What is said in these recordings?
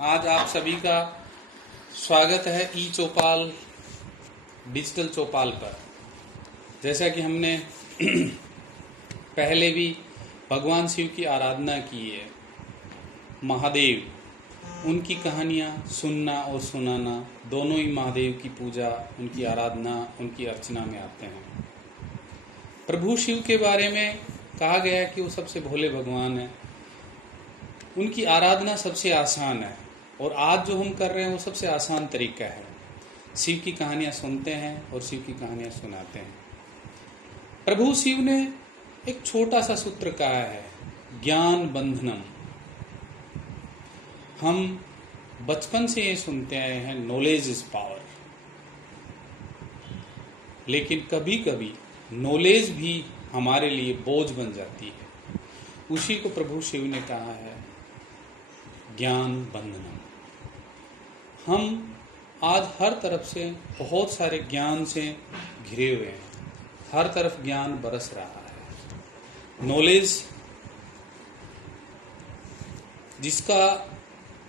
आज आप सभी का स्वागत है ई चौपाल डिजिटल चौपाल पर। जैसा कि हमने पहले भी भगवान शिव की आराधना की है, महादेव, उनकी कहानियाँ सुनना और सुनाना दोनों ही महादेव की पूजा, उनकी आराधना, उनकी अर्चना में आते हैं। प्रभु शिव के बारे में कहा गया है कि वो सबसे भोले भगवान हैं, उनकी आराधना सबसे आसान है और आज जो हम कर रहे हैं वो सबसे आसान तरीका है। शिव की कहानियाँ सुनते हैं और शिव की कहानियाँ सुनाते हैं। प्रभु शिव ने एक छोटा सा सूत्र कहा है, ज्ञान बंधनम। हम बचपन से ये सुनते आए हैं, नॉलेज इज पावर। लेकिन कभी कभी नॉलेज भी हमारे लिए बोझ बन जाती है। उसी को प्रभु शिव ने कहा है ज्ञान बंधनम। हम आज हर तरफ से बहुत सारे ज्ञान से घिरे हुए हैं, हर तरफ ज्ञान बरस रहा है। नॉलेज जिसका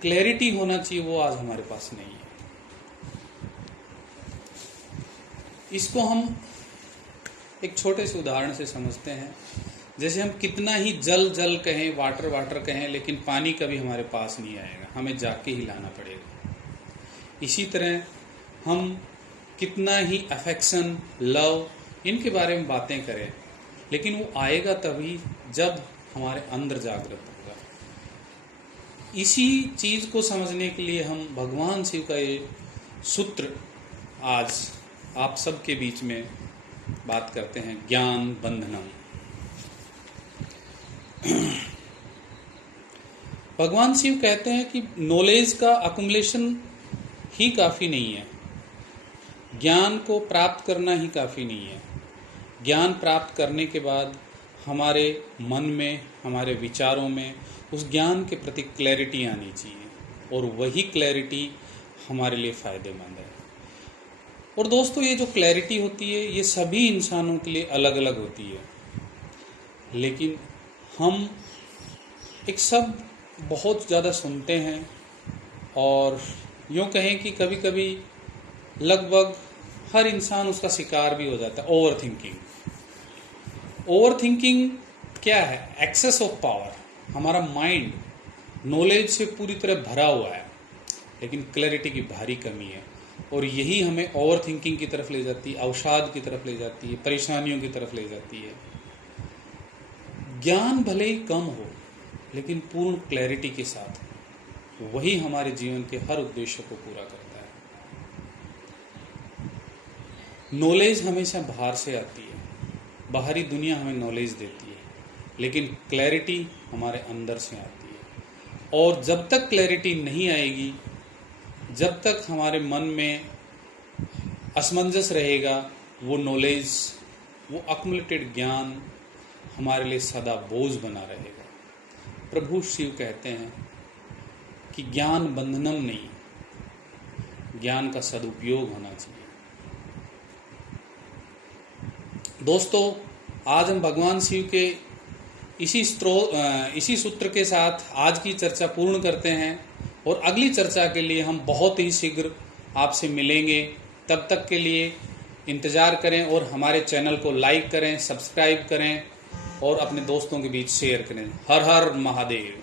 क्लैरिटी होना चाहिए वो आज हमारे पास नहीं है। इसको हम एक छोटे से उदाहरण से समझते हैं। जैसे हम कितना ही जल जल कहें, वाटर वाटर कहें, लेकिन पानी कभी हमारे पास नहीं आएगा, हमें जाके ही लाना पड़ेगा। इसी तरह हम कितना ही अफेक्शन, लव, इनके बारे में बातें करें, लेकिन वो आएगा तभी जब हमारे अंदर जागृत होगा। इसी चीज को समझने के लिए हम भगवान शिव का ये सूत्र आज आप सबके बीच में बात करते हैं, ज्ञान बंधनम। भगवान शिव कहते हैं कि नॉलेज का अकुमुलेशन ही काफी नहीं है, ज्ञान को प्राप्त करना ही काफी नहीं है। ज्ञान प्राप्त करने के बाद हमारे मन में, हमारे विचारों में उस ज्ञान के प्रति क्लैरिटी आनी चाहिए और वही क्लैरिटी हमारे लिए फायदेमंद है। और दोस्तों, ये जो क्लैरिटी होती है ये सभी इंसानों के लिए अलग अलग होती है, लेकिन हम एक सब बहुत ज़्यादा सुनते हैं और यूँ कहें कि कभी कभी लगभग हर इंसान उसका शिकार भी हो जाता है। Over thinking. ओवर थिंकिंग क्या है? Excess of power. हमारा माइंड नॉलेज से पूरी तरह भरा हुआ है, लेकिन क्लैरिटी की भारी कमी है और यही हमें ओवर थिंकिंग की तरफ ले जाती है, अवसाद की तरफ ले जाती है, परेशानियों की तरफ ले जाती है। ज्ञान भले ही कम हो, लेकिन पूर्ण क्लैरिटी के साथ वही हमारे जीवन के हर उद्देश्य को पूरा करता है। नॉलेज हमेशा बाहर से आती है, बाहरी दुनिया हमें नॉलेज देती है, लेकिन क्लैरिटी हमारे अंदर से आती है। और जब तक क्लैरिटी नहीं आएगी, जब तक हमारे मन में असमंजस रहेगा, वो नॉलेज, वो अक्युमुलेटेड ज्ञान हमारे लिए सदा बोझ बना रहेगा। प्रभु शिव कहते हैं कि ज्ञान बंधनम नहीं, ज्ञान का सदुपयोग होना चाहिए। दोस्तों, आज हम भगवान शिव के इसी सूत्र के साथ आज की चर्चा पूर्ण करते हैं और अगली चर्चा के लिए हम बहुत ही शीघ्र आपसे मिलेंगे। तब तक के लिए इंतज़ार करें और हमारे चैनल को लाइक करें, सब्सक्राइब करें और अपने दोस्तों के बीच शेयर करें। हर हर महादेव।